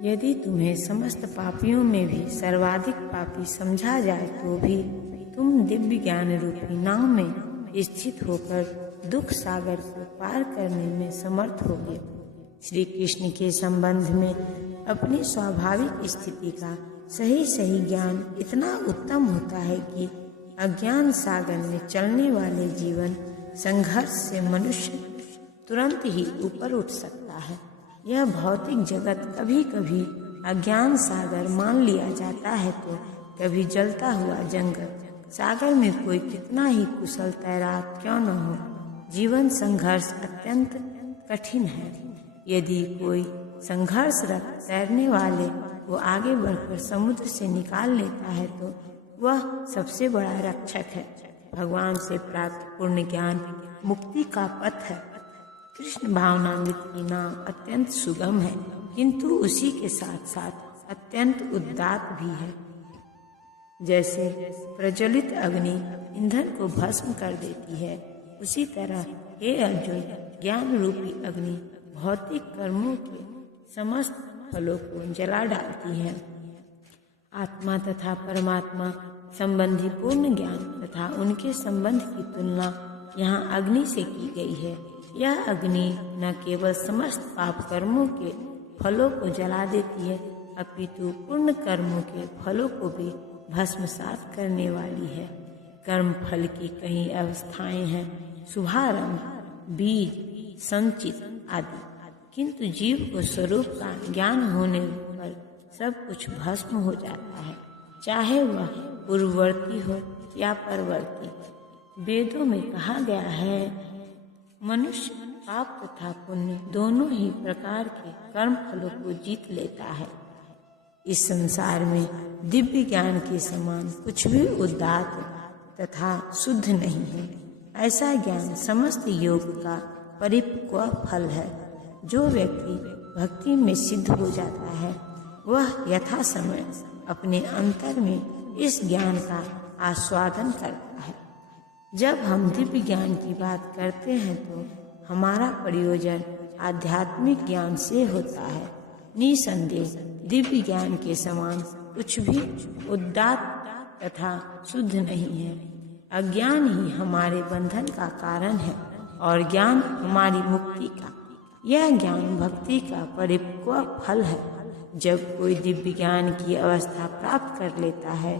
यदि तुम्हें समस्त पापियों में भी सर्वाधिक पापी समझा जाए तो भी तुम दिव्य ज्ञान रूपी नाव में स्थित होकर दुख सागर को पार करने में समर्थ होगे। श्री कृष्ण के संबंध में अपनी स्वाभाविक स्थिति का सही सही ज्ञान इतना उत्तम होता है कि अज्ञान सागर में चलने वाले जीवन संघर्ष से मनुष्य तुरंत ही ऊपर उठ सकता है। यह भौतिक जगत कभी कभी अज्ञान सागर मान लिया जाता है तो कभी जलता हुआ जंगल। सागर में कोई कितना ही कुशल तैराक क्यों न हो, जीवन संघर्ष अत्यंत कठिन है। यदि कोई संघर्षरत तैरने वाले को आगे बढ़कर समुद्र से निकाल लेता है तो वह सबसे बड़ा रक्षक है। भगवान से प्राप्त पूर्ण ज्ञान मुक्ति का पथ है। कृष्ण भावनामृत की नाव अत्यंत सुगम है, किंतु उसी के साथ साथ अत्यंत उदात्त भी है। जैसे प्रज्वलित अग्नि ईंधन को भस्म कर देती है, उसी तरह हे अर्जुन, ज्ञान रूपी अग्नि भौतिक कर्मों के समस्त फलों को जला डालती है। आत्मा तथा परमात्मा संबंधी पूर्ण ज्ञान तथा उनके संबंध की तुलना यहाँ अग्नि से की गई है। यह अग्नि न केवल समस्त पाप कर्मों के फलों को जला देती है, अपितु पूर्ण कर्मों के फलों को भी भस्मसात करने वाली है। कर्म फल की कई अवस्थाएं हैं, शुभारंभ, बीज, संचित आदि, किंतु जीव को स्वरूप का ज्ञान होने पर सब कुछ भस्म हो जाता है, चाहे वह पूर्ववर्ती हो या परवर्ती। वेदों में कहा गया है, मनुष्य पाप तथा पुण्य दोनों ही प्रकार के कर्म फलों को जीत लेता है। इस संसार में दिव्य ज्ञान के समान कुछ भी उदात्त तथा शुद्ध नहीं है। ऐसा ज्ञान समस्त योग का परिपक्व फल है। जो व्यक्ति भक्ति में सिद्ध हो जाता है वह यथा समय अपने अंतर में इस ज्ञान का आस्वादन करता है। जब हम दिव्य ज्ञान की बात करते हैं तो हमारा प्रयोजन आध्यात्मिक ज्ञान से होता है। निसंदेह दिव्य ज्ञान के समान कुछ भी उदात्त तथा शुद्ध नहीं है। अज्ञान ही हमारे बंधन का कारण है और ज्ञान हमारी मुक्ति का। यह ज्ञान भक्ति का परिपक्व फल है। जब कोई दिव्य ज्ञान की अवस्था प्राप्त कर लेता है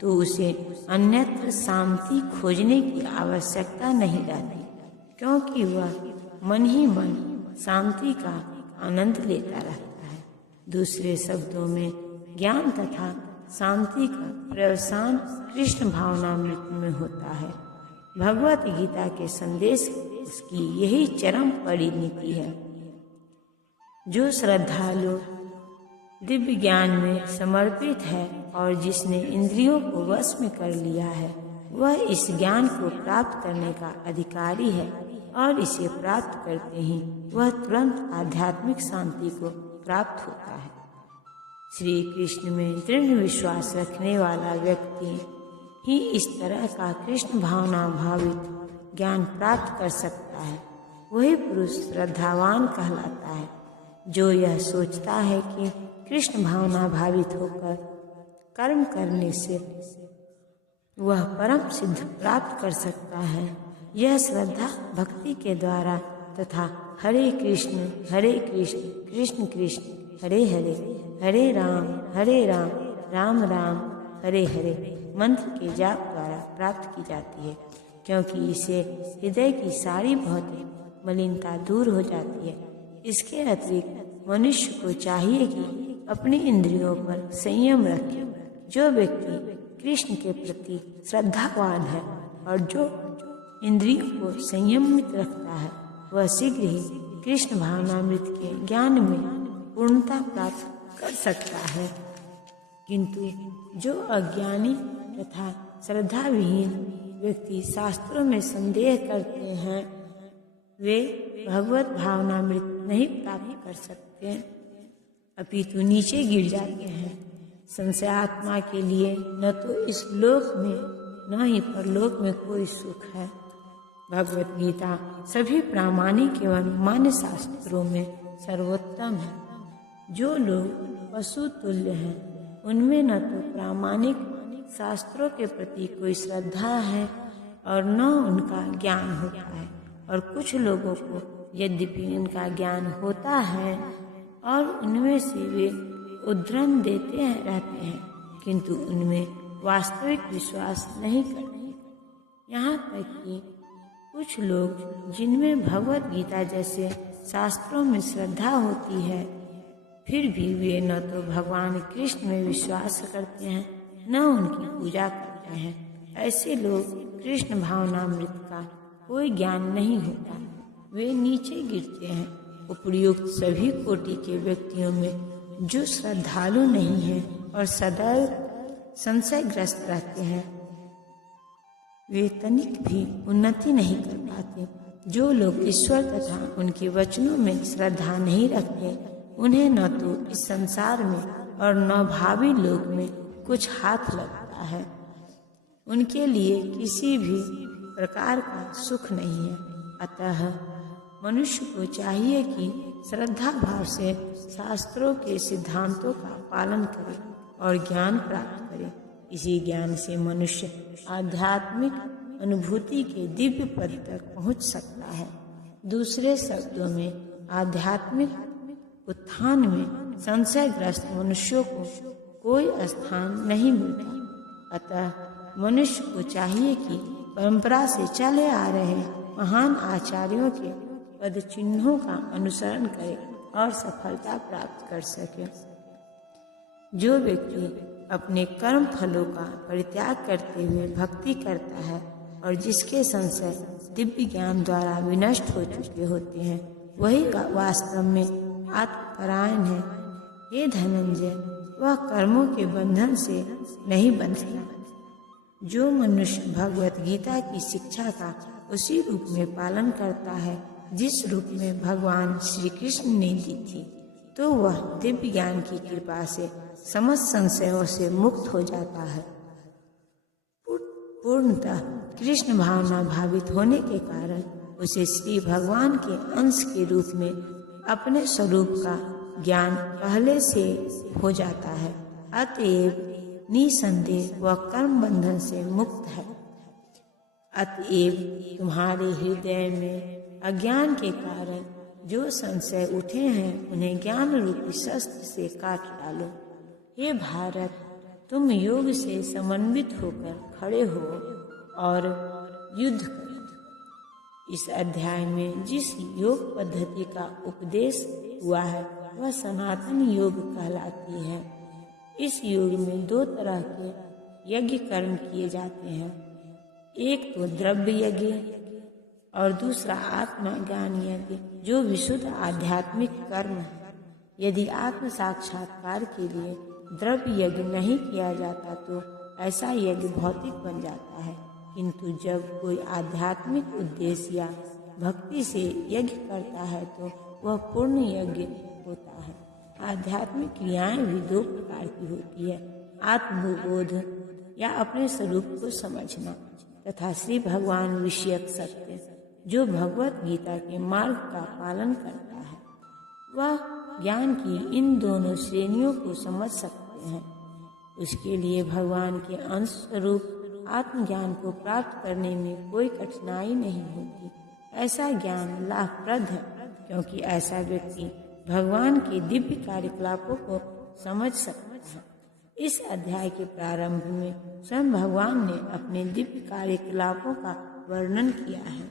तो उसे अन्यत्र शांति खोजने की आवश्यकता नहीं रहती, क्योंकि वह मन ही मन शांति का आनंद लेता रहता है। दूसरे शब्दों में ज्ञान तथा शांति का प्रवसान कृष्ण भावनामृत में होता है। भगवत गीता के संदेश उसकी यही चरम परिणति है। जो श्रद्धालु दिव्य ज्ञान में समर्पित है और जिसने इंद्रियों को वश में कर लिया है, वह इस ज्ञान को प्राप्त करने का अधिकारी है और इसे प्राप्त करते ही वह तुरंत आध्यात्मिक शांति को प्राप्त होता है। श्री कृष्ण में दृढ़ विश्वास रखने वाला व्यक्ति ही इस तरह का कृष्ण भावना भावित ज्ञान प्राप्त कर सकता है। वही पुरुष श्रद्धावान कहलाता है। जो यह सोचता है कि कृष्ण भावना भावित होकर कर्म करने से वह परम सिद्ध प्राप्त कर सकता है, यह श्रद्धा भक्ति के द्वारा तथा हरे कृष्ण कृष्ण कृष्ण हरे हरे, हरे राम राम राम हरे हरे मंत्र के जाप द्वारा प्राप्त की जाती है, क्योंकि इससे हृदय की सारी भौतिक मलिनता दूर हो जाती है। इसके अतिरिक्त मनुष्य को चाहिए कि अपनी इंद्रियों पर संयम रखे। जो व्यक्ति कृष्ण के प्रति श्रद्धावान है और जो इंद्रियों को संयमित रखता है, वह शीघ्र ही कृष्ण भावनामृत के ज्ञान में पूर्णता प्राप्त कर सकता है। किंतु जो अज्ञानी तथा श्रद्धा विहीन व्यक्ति शास्त्रों में संदेह करते हैं, वे भगवत भावनामृत नहीं प्राप्त कर सकते, अपितु नीचे गिर जाते हैं। संशयात्मा के लिए न तो इस लोक में न ही परलोक में कोई सुख है। भगवत गीता सभी प्रामाणिक एवं मान्य शास्त्रों में सर्वोत्तम है। जो लोग पशु तुल्य हैं, उनमें न तो प्रामाणिक शास्त्रों के प्रति कोई श्रद्धा है और न उनका ज्ञान होता है। और कुछ लोगों को यद्यपि उनका ज्ञान होता है और उनमें से वे उद्धरण देते रहते हैं, किंतु उनमें वास्तविक विश्वास नहीं करते। यहाँ तक कि कुछ लोग जिनमें भगवत गीता जैसे शास्त्रों में श्रद्धा होती है, फिर भी वे न तो भगवान कृष्ण में विश्वास करते हैं न उनकी पूजा करते हैं। ऐसे लोग कृष्ण भावनामृत का कोई ज्ञान नहीं होता, वे नीचे गिरते हैं। उपयुक्त सभी कोटि के व्यक्तियों में जो श्रद्धालु नहीं हैं और सदैव संशयग्रस्त रहते हैं, वे तनिक भी उन्नति नहीं कर पाते। जो लोग ईश्वर तथा उनके वचनों में श्रद्धा नहीं रखते, उन्हें न तो इस संसार में और न भावी लोक में कुछ हाथ लगता है। उनके लिए किसी भी प्रकार का सुख नहीं है। अतः मनुष्य को चाहिए कि श्रद्धा भाव से शास्त्रों के सिद्धांतों का पालन करे और ज्ञान प्राप्त करे। इसी ज्ञान से मनुष्य आध्यात्मिक अनुभूति के दिव्य पद तक पहुंच सकता है। दूसरे शब्दों में, आध्यात्मिक उत्थान में संशयग्रस्त मनुष्यों को कोई स्थान नहीं मिलता। अतः मनुष्य को चाहिए कि परंपरा से चले आ रहे महान आचार्यों के पद चिन्हों का अनुसरण करे और सफलता प्राप्त कर सके। जो व्यक्ति अपने कर्म फलों का परित्याग करते हुए भक्ति करता है और जिसके संशय दिव्य ज्ञान द्वारा विनष्ट हो चुके होते हैं, वही वास्तव में आत्मपरायण है। हे धनंजय, वह कर्मों के बंधन से नहीं बंधता। जो मनुष्य भगवत गीता की शिक्षा का उसी रूप में पालन करता है जिस रूप में भगवान श्री कृष्ण ने दी थी, तो वह दिव्य ज्ञान की कृपा से समस्त संशयों से मुक्त हो जाता है। पूर्णतः कृष्ण भावना भावित होने के कारण उसे श्री भगवान के अंश के रूप में अपने स्वरूप का ज्ञान पहले से हो जाता है। अतएव निसंदेह वह कर्म बंधन से मुक्त है। अतएव तुम्हारे हृदय में अज्ञान के कारण जो संशय उठे हैं, उन्हें ज्ञान रूपी शस्त्र से काट डालो। हे भारत, तुम योग से समन्वित होकर खड़े हो और युद्ध करो। इस अध्याय में जिस योग पद्धति का उपदेश हुआ है, वह सनातन योग कहलाती है। इस योग में 2 तरह के यज्ञ कर्म किए जाते हैं। एक तो द्रव्य यज्ञ और दूसरा आत्मा ज्ञान यज्ञ, जो विशुद्ध आध्यात्मिक कर्म है। यदि आत्म साक्षात्कार के लिए द्रव्य यज्ञ नहीं किया जाता तो ऐसा यज्ञ भौतिक बन जाता है, किंतु जब कोई आध्यात्मिक उद्देश्य या भक्ति से यज्ञ करता है तो वह पूर्ण यज्ञ होता है। आध्यात्मिक क्रियाएं भी 2 प्रकार की होती है, आत्मबोध या अपने स्वरूप को समझना तथा श्री भगवान विषयक सत्य। जो भगवत गीता के मार्ग का पालन करता है, वह ज्ञान की इन दोनों श्रेणियों को समझ सकते हैं। उसके लिए भगवान के अंश स्वरूप आत्मज्ञान को प्राप्त करने में कोई कठिनाई नहीं होती। ऐसा ज्ञान लाभप्रद है, क्योंकि ऐसा व्यक्ति भगवान के दिव्य कार्यकलापों को समझ सकता है। इस अध्याय के प्रारंभ में स्वयं भगवान ने अपने दिव्य कार्यकलापों का वर्णन किया है।